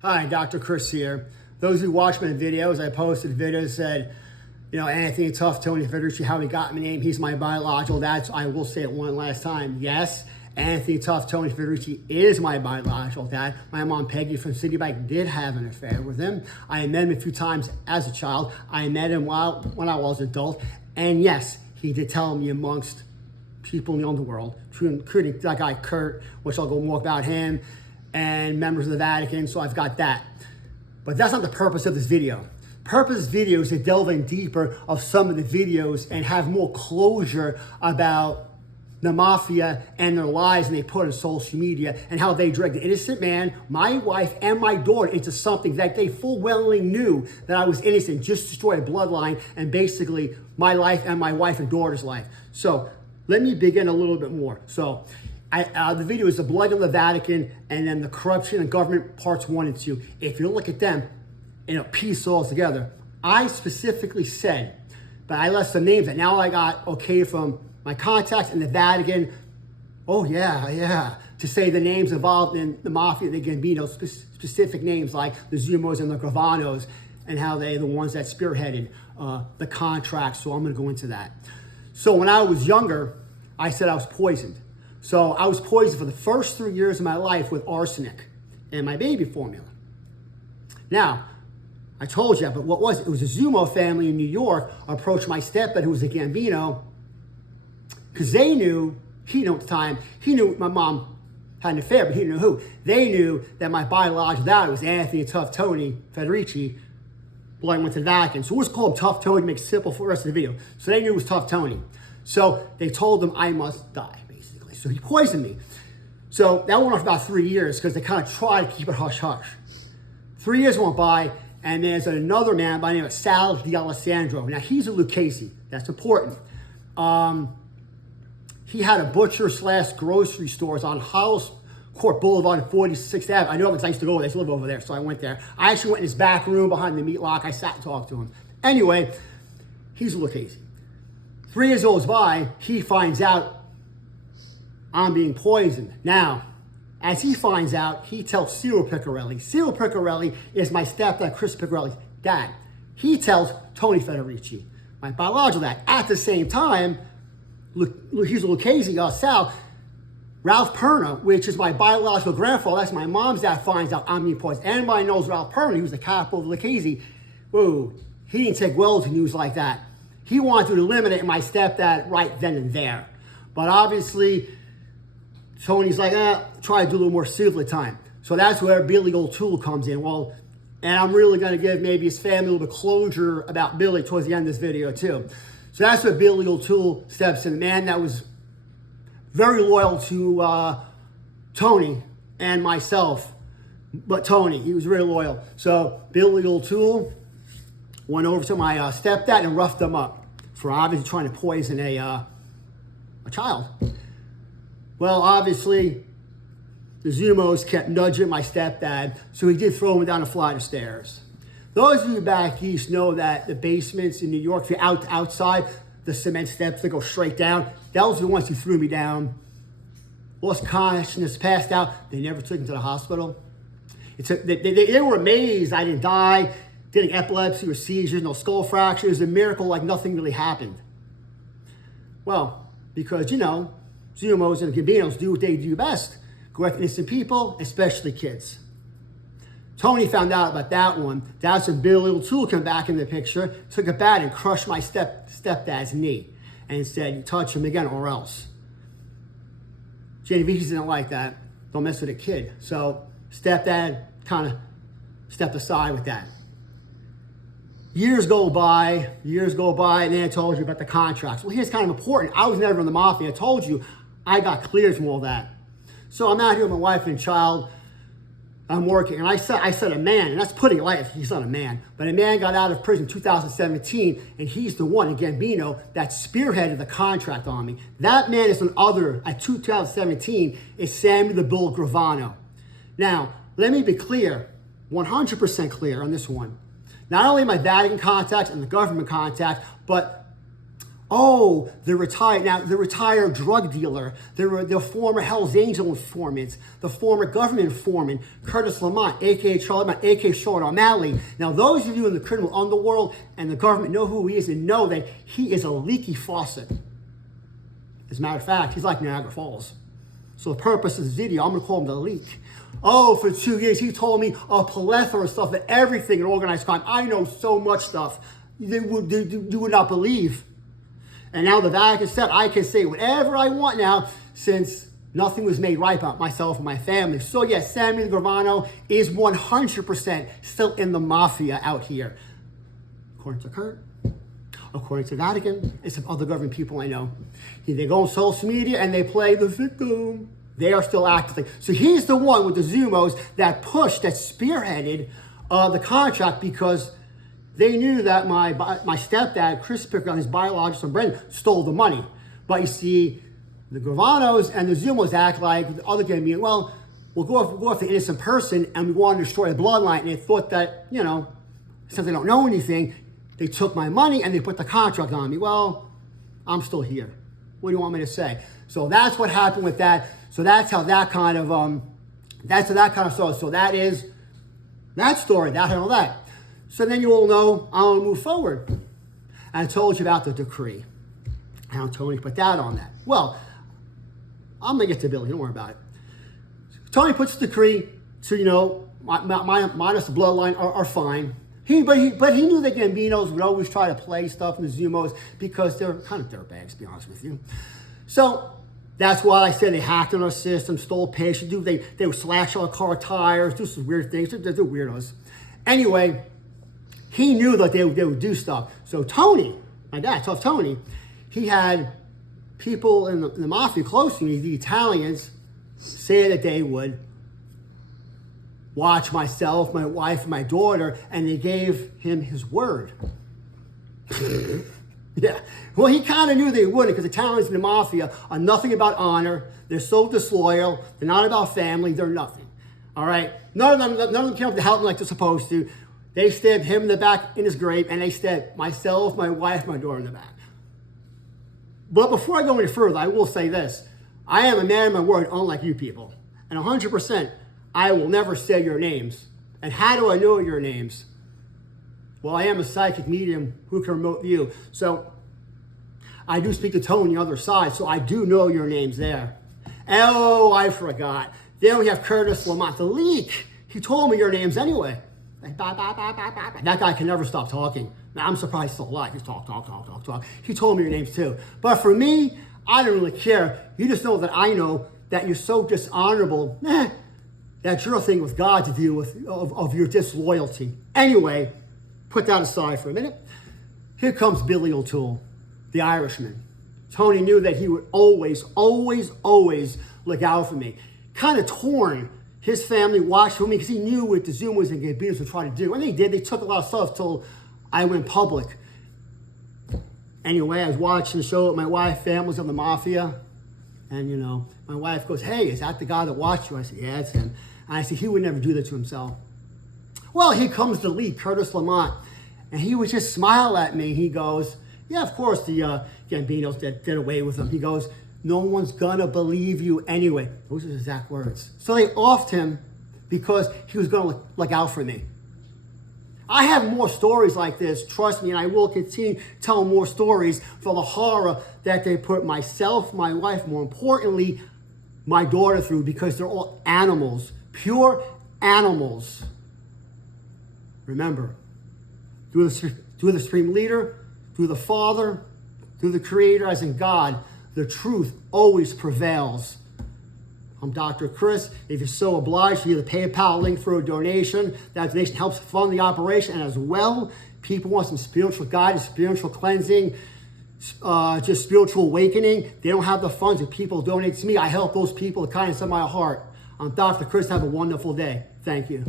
Hi, Dr. Chris here. Those who watch my videos, I posted videos that said, Anthony Tough, Tony Federici, how he got my name. He's my biological dad. So I will say it one last time. Yes, Anthony Tough, Tony Federici is my biological dad. My mom, Peggy from City Bike, did have an affair with him. I met him a few times as a child. I met him when I was an adult. And yes, he did tell me amongst people in the underworld, including that guy Kurt, which I'll go more about him, and members of the Vatican, so I've got that. But that's not the purpose of this video. Purpose of this video is to delve in deeper of some of the videos and have more closure about the mafia and their lies and they put on social media and how they dragged an innocent man, my wife, and my daughter into something that they full wellingly knew that I was innocent, just destroy a bloodline and basically my life and my wife and daughter's life. So let me begin a little bit more. So the video is the blood of the Vatican and then the corruption and government parts 1 and 2. If you look at them in a piece all together, I specifically said, but I left some names that now I got okay from my contacts in the Vatican. Oh yeah, to say the names involved in the mafia, the Gambino, specific names like the Zumos and the Gravanos and how they're the ones that spearheaded the contracts. So I'm gonna go into that. So when I was younger, I said I was poisoned. So I was poisoned for the first 3 years of my life with arsenic and my baby formula. Now, I told you, but what was it? It was a Zumo family in New York approached my stepdad, who was a Gambino, because they knew, he knew at the time, he knew my mom had an affair, but he didn't know who. They knew that my biological dad was Anthony Tough Tony Federici, blood went to the Vatican. So we'll just call him Tough Tony to make it simple for the rest of the video. So they knew it was Tough Tony. So they told him I must die, basically. So he poisoned me. So that went on for about 3 years because they kind of tried to keep it hush-hush. 3 years went by, and there's another man by the name of Sal D'Alessandro. Now, he's a Lucchese. That's important. He had a butcher/grocery stores on Hollis Court Boulevard and 46th Ave. I know because I used to go there. I used to live over there, so I went there. I actually went in his back room behind the meat lock. I sat and talked to him. Anyway, he's a Lucchese. 3 years goes by, he finds out I'm being poisoned. Now, as he finds out, he tells Cyril Piccarelli. Cyril Piccarelli is my stepdad, Chris Piccarelli's dad. He tells Tony Federici, my biological dad. At the same time, he's a Lucchese, Sal. Ralph Perna, which is my biological grandfather, that's my mom's dad, finds out I'm being poisoned. Anybody knows Ralph Perna, he was the capo of Lucchese. Whoa, he didn't take well to news like that. He wanted to eliminate my stepdad right then and there. But obviously, Tony's like, try to do a little more civil time. So that's where Billy O'Toole comes in. Well, and I'm really going to give maybe his family a little bit closure about Billy towards the end of this video too. So that's where Billy O'Toole steps in. The man that was very loyal to Tony and myself. But Tony, he was very loyal. So Billy O'Toole went over to my stepdad and roughed him up for obviously trying to poison a child. Well, obviously, the Zumos kept nudging my stepdad, so he did throw him down a flight of stairs. Those of you back east know that the basements in New York, if you're outside, the cement steps that go straight down, those are the ones who threw me down. Lost consciousness, passed out. They never took him to the hospital. They were amazed I didn't die, didn't epilepsy or seizures, no skull fractures, a miracle like nothing really happened. Well, because, Zumos and Gambinos do what they do best. Go after innocent people, especially kids. Tony found out about that one. That's when Billy O'Toole came back in the picture, took a bat and crushed my stepdad's knee and said, you touch him again or else. Genovese didn't like that. Don't mess with a kid. So stepdad kind of stepped aside with that. Years go by, and then I told you about the contracts. Well, here's kind of important. I was never in the mafia. I told you I got cleared from all that. So I'm out here with my wife and child. I'm working, and I said a man, and that's putting it light. He's not a man, but a man got out of prison in 2017, and he's the one, again, Gambino, that spearheaded the contract on me. That man is at 2017, is Sammy the Bull Gravano. Now, let me be clear, 100% clear on this one. Not only my Vatican contacts and the government contacts, but Oh, the retired drug dealer, the former Hell's Angel informant, the former government informant, Curtis Lamont, a.k.a. Charlie Lamont, a.k.a. Sean O'Malley. Now, those of you in the criminal underworld and the government know who he is and know that he is a leaky faucet. As a matter of fact, he's like Niagara Falls. So the purpose of this video, I'm going to call him the leak. Oh, for 2 years, he told me a plethora of stuff, that everything in organized crime. I know so much stuff you would not believe. And now the Vatican said I can say whatever I want now, since nothing was made right about myself and my family. So yes, Sammy Gravano is 100% still in the mafia out here. According to Kurt, according to Vatican, and some other government people I know. They go on social media and they play the victim. They are still acting. So he's the one with the Zumos that pushed, that spearheaded the contract, because they knew that my stepdad, Chris Picker, his biological son, Brendan, stole the money. But you see, the Gravanos and the Zumos act like the other game, well, we'll go after the innocent person and we want to destroy the bloodline. And they thought that, since they don't know anything, they took my money and they put the contract on me. Well, I'm still here. What do you want me to say? So that's what happened with that. So that's how that kind of started. So that is that story, that and all that. So then you all know I want to move forward. And I told you about the decree. How Tony put that on that. Well, I'm going to get to Billy. Don't worry about it. Tony puts the decree, so, minus the bloodline are fine. But he knew that Gambinos would always try to play stuff in the Zumos because they're kind of dirtbags, to be honest with you. So that's why I said they hacked on our system, stole patients. They would slash our car tires, do some weird things. They're weirdos. Anyway, he knew that they would do stuff. So Tony, my dad, Tough Tony, he had people in the mafia close to me, the Italians, say that they would watch myself, my wife, and my daughter, and they gave him his word. Yeah. Well, he kind of knew they wouldn't, because Italians in the mafia are nothing about honor. They're so disloyal. They're not about family. They're nothing. All right? None of them came up to help me like they're supposed to. They stabbed him in the back in his grave, and they stabbed myself, my wife, my daughter in the back. But before I go any further, I will say this. I am a man of my word, unlike you people. And 100%, I will never say your names. And how do I know your names? Well, I am a psychic medium who can remote view. So I do speak to Tony on the other side, so I do know your names there. Oh, I forgot. Then we have Curtis Lamont, the leak. He told me your names anyway. That guy can never stop talking. Now, I'm surprised he's still alive. He's talk. He told me your names too. But for me, I don't really care. You just know that I know that you're so dishonorable. That's your thing with God to deal with, of your disloyalty. Anyway, put that aside for a minute. Here comes Billy O'Toole, the Irishman. Tony knew that he would always look out for me. Kind of torn. His family watched for me because he knew what the Zumos and Gambinos would try to do. And they did. They took a lot of stuff till I went public. Anyway, I was watching the show with my wife, Families of the Mafia. And, my wife goes, hey, is that the guy that watched you? I said, yeah, it's him. And I said, he would never do that to himself. Well, here comes the lead, Curtis Lamont. And he would just smile at me. He goes, yeah, of course the Gambinos did away with him. He goes, no one's gonna believe you anyway. Those are his exact words. So they offed him because he was gonna look out for me. I have more stories like this, trust me, and I will continue telling more stories for the horror that they put myself, my wife, more importantly, my daughter through, because they're all animals, pure animals. Remember, through the Supreme Leader, through the Father, through the Creator, as in God, the truth always prevails. I'm Dr. Chris. If you're so obliged, you the PayPal link for a donation. That donation helps fund the operation. And as well, people want some spiritual guidance, spiritual cleansing, just spiritual awakening. They don't have the funds. If people donate to me, I help those people, the kindness of my heart. I'm Dr. Chris. Have a wonderful day. Thank you.